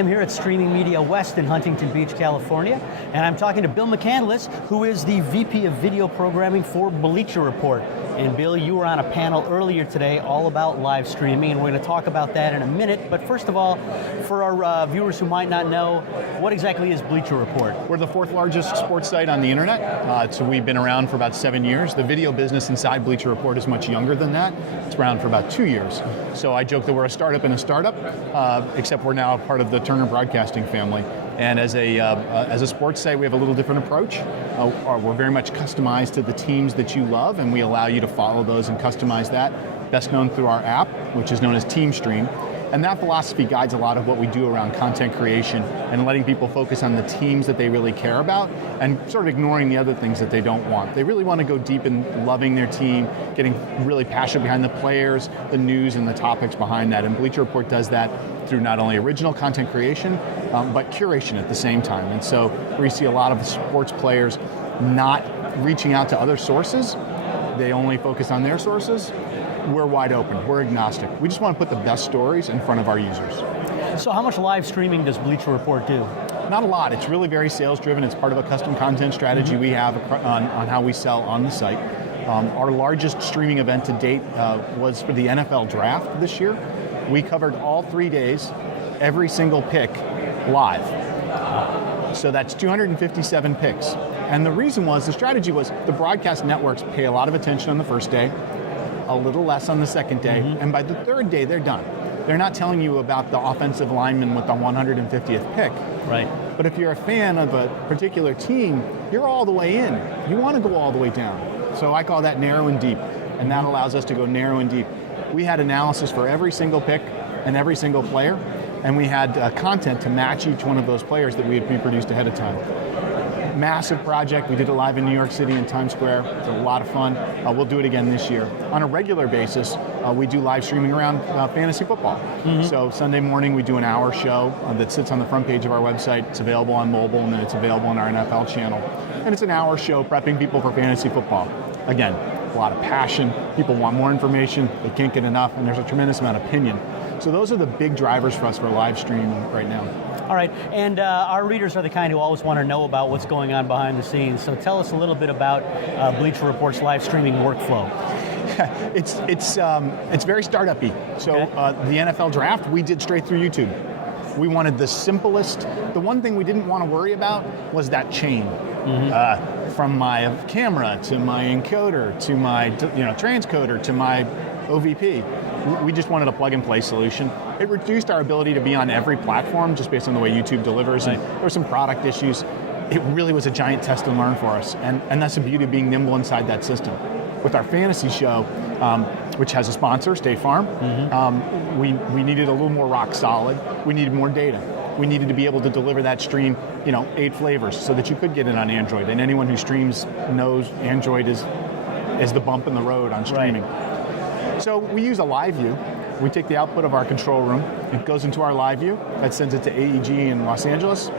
am here at Streaming Media West in Huntington Beach, California, and I'm talking to Bill McCandless, who is the VP of Video Programming for Bleacher Report. And Bill, you were on a panel earlier today all about live streaming, and we're going to talk about that in a minute. But first of all, for our viewers who might not know, what exactly is Bleacher Report? We're the fourth largest sports site on the internet. So we've been around for about 7 years. The video business inside Bleacher Report is much younger than that. It's around for about 2 years. So I joke that we're a startup in a startup, except we're now part of the Turner Broadcasting family. And as a sports site, we have a little different approach. We're very much customized to the teams that you love, and we allow you to follow those and customize that, best known through our app, which is known as Team Stream. And that philosophy guides a lot of what we do around content creation and letting people focus on the teams that they really care about and sort of ignoring the other things that they don't want. They really want to go deep in loving their team, getting really passionate behind the players, the news, and the topics behind that. And Bleacher Report does that through not only original content creation, but curation at the same time. And so we see a lot of sports players not reaching out to other sources. They only focus on their sources. We're wide open. We're agnostic. We just want to put the best stories in front of our users. So how much live streaming does Bleacher Report do? Not a lot. It's really very sales driven. It's part of a custom content strategy we have on how we sell on the site. Our largest streaming event to date was for the NFL draft this year. We covered all 3 days, every single pick live. So that's 257 picks. And the reason was, the strategy was, the broadcast networks pay a lot of attention on the first day, a little less on the second day, and by the third day, they're done. They're not telling you about the offensive lineman with the 150th pick. Right. But if you're a fan of a particular team, you're all the way in. You want to go all the way down. So I call that narrow and deep, and that allows us to go narrow and deep. We had analysis for every single pick and every single player, and we had content to match each one of those players that we had pre-produced ahead of time. Massive project. We did it live in New York City in Times Square. It's a lot of fun. We'll do it again this year. On a regular basis, we do live streaming around fantasy football. So Sunday morning we do an hour show that sits on the front page of our website. It's available on mobile, and then it's available on our NFL channel. And it's an hour show prepping people for fantasy football. Again, a lot of passion. People want more information. They can't get enough, and there's a tremendous amount of opinion. So those are the big drivers for us for live streaming right now. All right, and our readers are the kind who always want to know about what's going on behind the scenes. So tell us a little bit about Bleacher Report's live streaming workflow. It's very startup-y. So the NFL draft, we did straight through YouTube. We wanted the simplest. The one thing we didn't want to worry about was that chain. From my camera to my encoder to my transcoder to my OVP. We just wanted a plug-and-play solution. It reduced our ability to be on every platform just based on the way YouTube delivers. And there were some product issues. It really was a giant test and learn for us. And that's the beauty of being nimble inside that system. With our fantasy show, which has a sponsor, State Farm, we needed a little more rock solid. We needed more data. We needed to be able to deliver that stream, 8 flavors, so that you could get it on Android. And anyone who streams knows Android is the bump in the road on streaming. Right. So we use a live view. We take the output of our control room. It goes into our live view. That sends it to AEG in Los Angeles.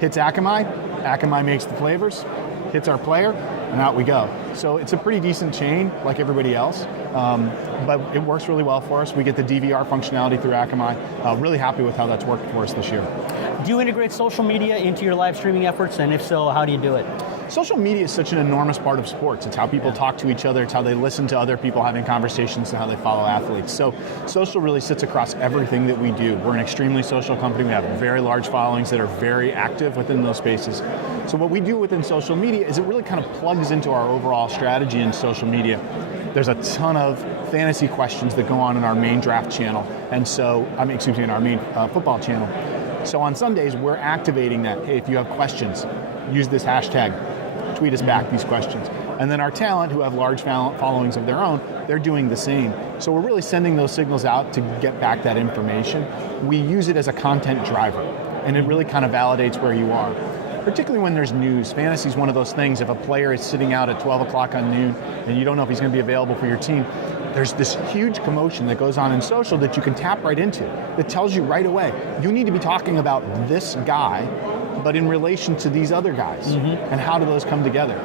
Hits Akamai. Akamai makes the flavors. Hits our player, and out we go. So it's a pretty decent chain, like everybody else. But it works really well for us. We get the DVR functionality through Akamai. Really happy with how that's worked for us this year. Do you integrate social media into your live streaming efforts? And if so, how do you do it? Social media is such an enormous part of sports. It's how people talk to each other. It's how they listen to other people having conversations, and how they follow athletes. So social really sits across everything that we do. We're an extremely social company. We have very large followings that are very active within those spaces. So what we do within social media is it really kind of plugs into our overall strategy in social media. There's a ton of fantasy questions that go on in our main draft channel, and so, in our main football channel. So on Sundays, we're activating that. Hey, if you have questions, use this hashtag. Tweet us back these questions. And then our talent, who have large followings of their own, they're doing the same. So we're really sending those signals out to get back that information. We use it as a content driver, and it really kind of validates where you are. Particularly when there's news. Fantasy is one of those things. If a player is sitting out at 12 o'clock on noon and you don't know if he's going to be available for your team, there's this huge commotion that goes on in social that you can tap right into that tells you right away, you need to be talking about this guy, but in relation to these other guys, and how do those come together?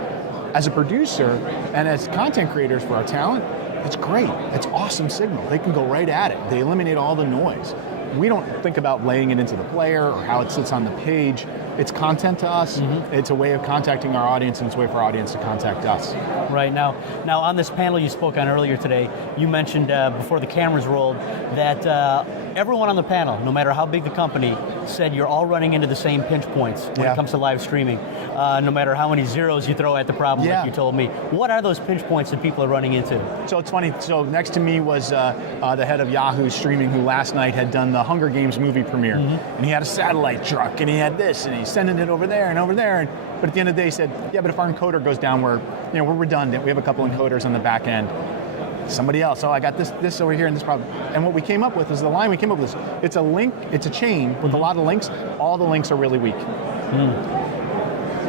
As a producer and as content creators for our talent, it's great. It's awesome signal. They can go right at it. They eliminate all the noise. we don't think about laying it into the player or how it sits on the page. It's content to us. It's a way of contacting our audience, and it's a way for our audience to contact us. Right. Now on this panel you spoke on earlier today, you mentioned before the cameras rolled that everyone on the panel, no matter how big the company, said you're all running into the same pinch points when it comes to live streaming. No matter how many zeros you throw at the problem, like you told me. What are those pinch points that people are running into? So it's funny. So next to me was the head of Yahoo Streaming, who last night had done the Hunger Games movie premiere. And he had a satellite truck, and he had this, and he's sending it over there and over there. But at the end of the day, he said, yeah, but if our encoder goes down, we're redundant. We have a couple encoders on the back end. Somebody else, I got this over here and this problem. And what we came up with is the line we came up with is, it's a link, it's a chain with a lot of links. All the links are really weak.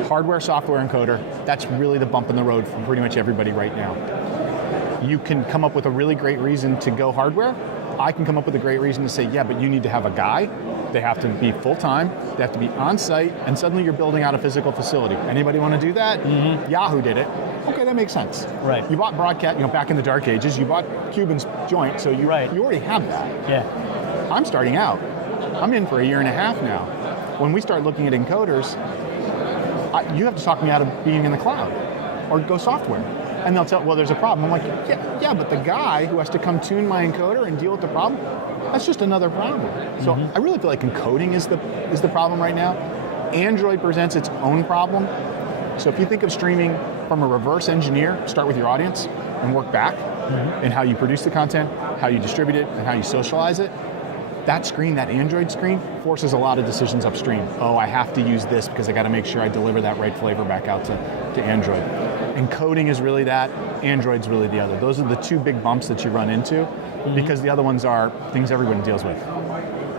Hardware, software encoder, that's really the bump in the road for pretty much everybody right now. You can come up with a really great reason to go hardware. I can come up with a great reason to say, yeah, but you need to have a guy. They have to be full-time, they have to be on-site, and suddenly you're building out a physical facility. Anybody want to do that? Yahoo did it. Okay, that makes sense. Right. You bought broadcast, back in the dark ages, you bought Cuban's joint, so you already have that. Yeah. I'm starting out. I'm in for a year and a half now. When we start looking at encoders, you have to talk me out of being in the cloud or go software. And they'll tell, well, there's a problem. I'm like, yeah, but the guy who has to come tune my encoder and deal with the problem, that's just another problem. So I really feel like encoding is the problem right now. Android presents its own problem. So if you think of streaming from a reverse engineer, start with your audience and work back in how you produce the content, how you distribute it, and how you socialize it. That screen, that Android screen, forces a lot of decisions upstream. Oh, I have to use this because I got to make sure I deliver that right flavor back out to Android. Encoding is really that, Android's really the other. Those are the two big bumps that you run into, because the other ones are things everyone deals with.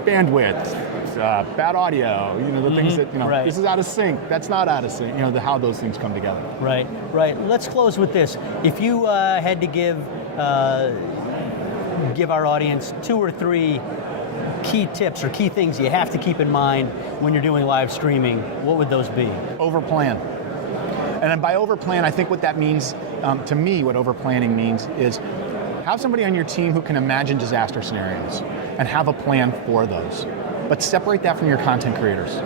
Bandwidth, bad audio, the things that, this is out of sync, that's not out of sync, how those things come together. Right. Let's close with this. If you had to give our audience 2 or 3 key tips or key things you have to keep in mind when you're doing live streaming, what would those be? Overplan. And then by overplan, I think what that means, to me, what overplanning means is have somebody on your team who can imagine disaster scenarios and have a plan for those. But separate that from your content creators.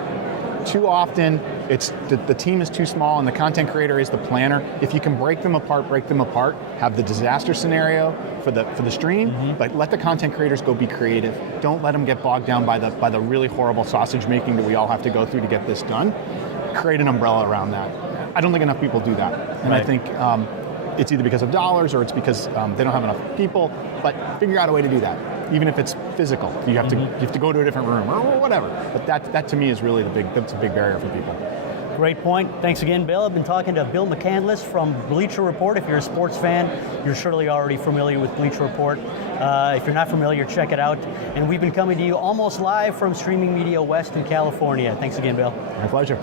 Too often, it's the team is too small and the content creator is the planner. If you can break them apart, have the disaster scenario for the stream, but let the content creators go be creative. Don't let them get bogged down by the really horrible sausage making that we all have to go through to get this done. Create an umbrella around that. I don't think enough people do that. And I think it's either because of dollars or it's because they don't have enough people, but figure out a way to do that. Even if it's physical, you have to go to a different room or whatever. But that to me is really that's a big barrier for people. Great point. Thanks again, Bill. I've been talking to Bill McCandless from Bleacher Report. If you're a sports fan, you're surely already familiar with Bleacher Report. If you're not familiar, check it out. And we've been coming to you almost live from Streaming Media West in California. Thanks again, Bill. My pleasure.